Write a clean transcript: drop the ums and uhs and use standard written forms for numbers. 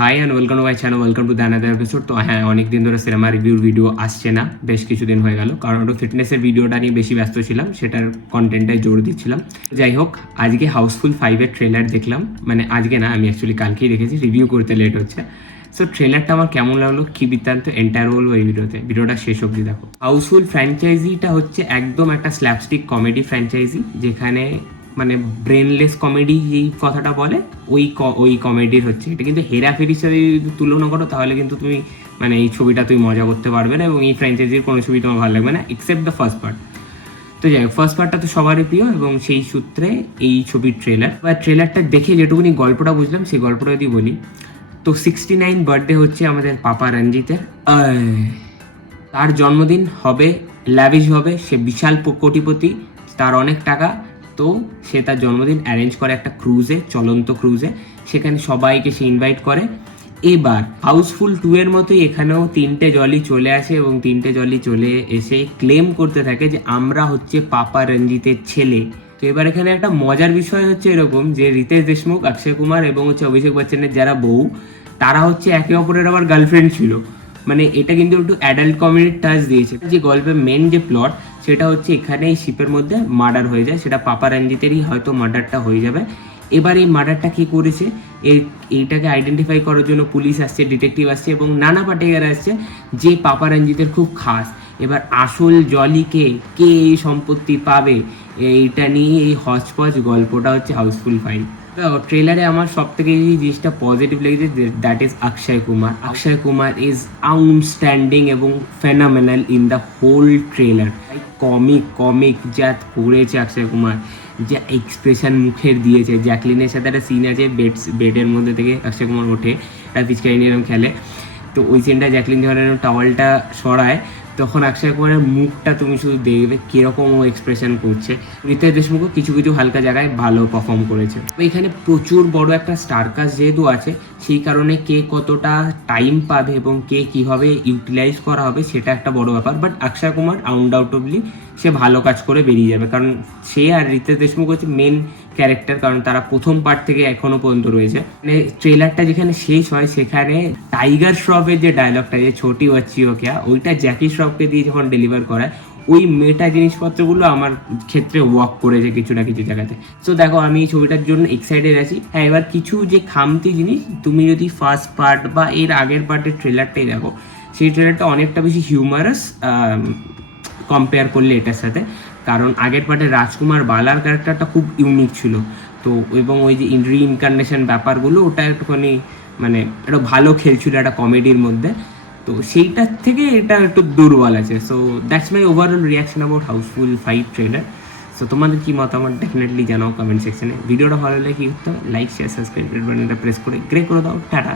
High and welcome to my channel, welcome to the another episode. তো হ্যাঁ, অনেক দিন ধরে সিনেমা রিভিউর ভিডিও আসছে না, বেশ কিছুদিন হয়ে গেল, কারণ ওটা ফিটনেসের ভিডিওটা নিয়ে বেশি ব্যস্ত ছিলাম, সেটার কন্টেন্টটাই জোর দিচ্ছিলাম। যাই হোক, আজকে হাউসফুল 5-এর ট্রেলার দেখলাম, মানে আজকে না, আমি অ্যাকচুয়ালি কালকেই দেখেছি, রিভিউ করতে লেট হচ্ছে। সো ট্রেলারটা আমার কেমন লাগলো, কী বৃত্তান্ত, এন্টায়ার বলবো এই ভিডিওটা শেষ অবধি দেখো। হাউসফুল ফ্র্যাঞ্চাইজিটা হচ্ছে একদম একটা স্ল্যাপস্টিক কমেডি ফ্র্যাঞ্চাইজি, যেখানে মানে ব্রেনলেস কমেডি যেই কথাটা বলে ওই কমেডির হচ্ছে এটা। কিন্তু হেরাফেরির সাথে যদি তুলনা করো তাহলে কিন্তু তুমি মানে এই ছবিটা তুমি মজা করতে পারবে না, এবং এই ফ্র্যাঞ্চাইজির কোনো ছবি তোমার ভালো লাগবে না এক্সেপ্ট দ্য ফার্স্ট পার্ট। তো যাই হোক, ফার্স্ট পার্টটা তো সবারই প্রিয়, এবং সেই সূত্রে এই ছবির ট্রেলার বা ট্রেলারটা দেখে যেটুকুনি গল্পটা বুঝলাম সেই গল্পটা যদি বলি, তো 69 বার্থডে হচ্ছে আমাদের পাপা রঞ্জিতের। তার জন্মদিন হবে, ল্যাভিশ হবে, সে বিশাল কোটিপতি, তার অনেক টাকা। তো সে তার জন্মদিন অ্যারেঞ্জ করে একটা ক্রুজে, চলন্ত ক্রুজে, সেখানে সবাইকে সে ইনভাইট করে। এবার হাউসফুল 2 এর মতোই এখানেও 3টে জলই চলে আসে, এবং 3টে জলই চলে এসে ক্লেম করতে থাকে যে আমরা হচ্ছে পাপা রঞ্জিতের ছেলে। তো এবার এখানে একটা মজার বিষয় হচ্ছে এরকম যে রিতেশ দেশমুখ, অক্ষয় কুমার এবং হচ্ছে অভিষেক বচ্চনের যারা বউ, তারা হচ্ছে একে অপরের আবার গার্লফ্রেন্ড ছিল। মানে এটা কিন্তু একটু অ্যাডাল্ট কমেডির টাচ দিয়েছে। যে গল্পের মেন যে প্লট, সেটা হচ্ছে এখানে এই শিপের মধ্যে মার্ডার হয়ে যায়, সেটা পাপা রঞ্জিতেরই হয়তো মার্ডারটা হয়ে যাবে। এবার এই মার্ডারটা কী করেছে, এইটাকে আইডেন্টিফাই করার জন্য পুলিশ আসছে, ডিটেকটিভ আসছে, এবং নানা পাটেকার আসছে, যে পাপা রঞ্জিতের খুব খাস। এবার আসল জলিকে কে এই সম্পত্তি পাবে, এইটা নিয়ে এই হচপচ গল্পটা হচ্ছে হাউসফুল 5। ট্রেলারে আমার সব থেকে এই জিনিসটা পজিটিভ লেগেছে, that is Akshay Kumar. Akshay Kumar is outstanding এবং phenomenal in the whole trailer. Comic যা করেছে অক্ষয় কুমার, যা এক্সপ্রেশন মুখের দিয়েছে। জ্যাকলিনের সাথে একটা সিন আছে, বেডের মধ্যে থেকে অক্ষয় কুমার ওঠে, একটা পিচকারি নিয়ে এরকম খেলে, তো ওই সিনটা জ্যাকলিন যখন এরকম টাওয়ালটা সরায়, তখন অক্ষয় কুমারের মুখটা তুমি শুধু দেখবে কীরকম ও এক্সপ্রেশন করছে। রিতেশ দেশমুখও কিছু কিছু হালকা জায়গায় ভালো পারফর্ম করেছে। এখানে প্রচুর বড় একটা স্টারকাস্ট যেহেতু আছে, সেই কারণে কে কতটা টাইম পাবে এবং কে কীভাবে ইউটিলাইজ করা হবে সেটা একটা বড় ব্যাপার। বাট অক্ষয় কুমার আনডাউটেবলি সে ভালো কাজ করে বেরিয়ে যাবে, কারণ সে আর রিতেশ দেশমুখ হচ্ছে মেন ক্যারেক্টার, কারণ তারা প্রথম পার্ট থেকে এখনো পর্যন্ত রয়েছে। মানে ট্রেলারটা যেখানে শেষ হয়, সেখানে টাইগার শ্রফের যে ডায়লগটা, যে ছোটি বাচ্চি হো ক্যা, ওইটা জ্যাকি শ্রফকে দিয়ে যখন ডেলিভার করায়, ওই মেটা জিনিসপত্রগুলো আমার ক্ষেত্রে ওয়ার্ক করেছে কিছু না কিছু জায়গাতে। সো দেখো, আমি এই ছবিটার জন্য এক্সাইটেড আছি। হ্যাঁ, এবার কিছু যে খামতি জিনিস, তুমি যদি ফার্স্ট পার্ট বা এর আগের পার্টের ট্রেলারটাই দেখো, সেই ট্রেলারটা অনেকটা বেশি হিউমারাস কম্পেয়ার করলে এটার সাথে। কারণ আগের পার্টে রাজকুমার বালার ক্যারেক্টারটা খুব ইউনিক ছিল, তো এবং ওই যে রিইনকার্নেশন ব্যাপারগুলো, ওটা একটুখানি মানে একটা ভালো খেলছিল একটা কমেডির মধ্যে। তো সেইটার থেকে এটা একটু দুর্বল আছে। So that's my overall reaction about Housefull 5 trailer. So তোমাদের কি মতামত ডেফিনেটলি জানাও কমেন্ট সেকশনে। ভিডিওটা ভালো লাগলে কি করতে হবে, লাইক শেয়ার সাবস্ক্রাইব বাটনটা প্রেস করে গ্রে করে দাও। টাটা।